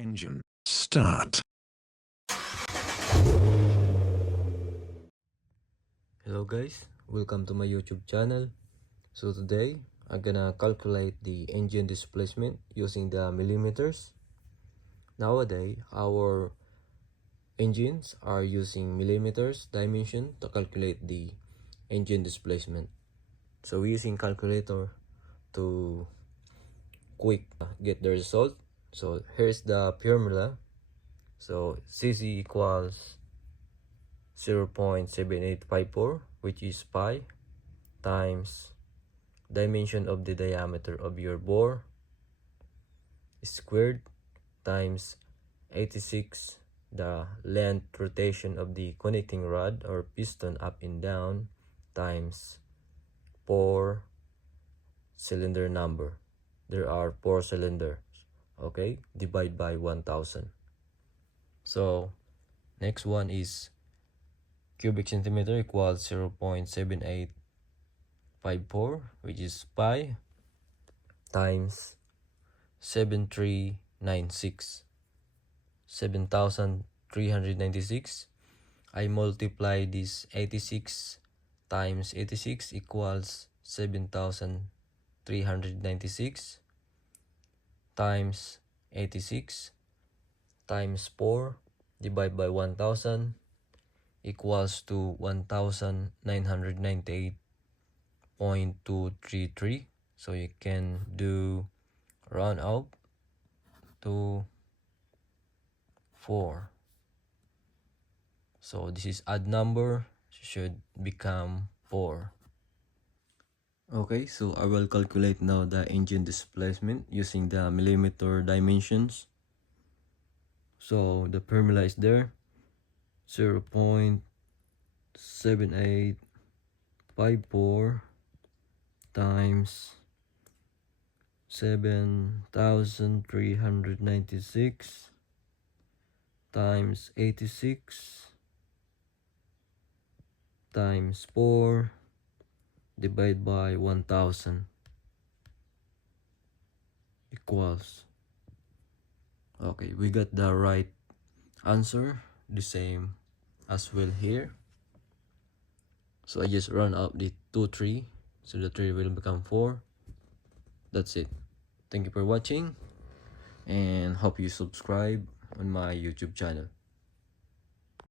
Engine start. Hello guys, welcome to my YouTube channel. So today I'm gonna calculate the engine displacement using the millimeters. Nowadays our engines are using millimeters dimension to calculate the engine displacement. So we're using calculator to quick get the result. So here's the formula. So cc equals 0.7854, which is pi, times dimension of the diameter of your bore squared times 86, the length rotation of the connecting rod or piston up and down, times 4 cylinder number. There are 4 cylinders. Okay, divide by 1000. So next one is cubic centimeter equals 0.7854, which is pi, times 7396. I multiply this 86 times 86 equals 7396 times 86 times 4 divided by 1000 equals to 1998.233. So you can do round up to 4. So this is odd number, should become 4. Okay, so I will calculate now the engine displacement using the millimeter dimensions. So the formula is there, 0.7854 times 7396 times 86 times 4 divided by 1000 equals, okay, we got the right answer, the same as well here. So I just run up the 3, so the 3 will become 4. That's it. Thank you for watching and hope you subscribe on my YouTube channel.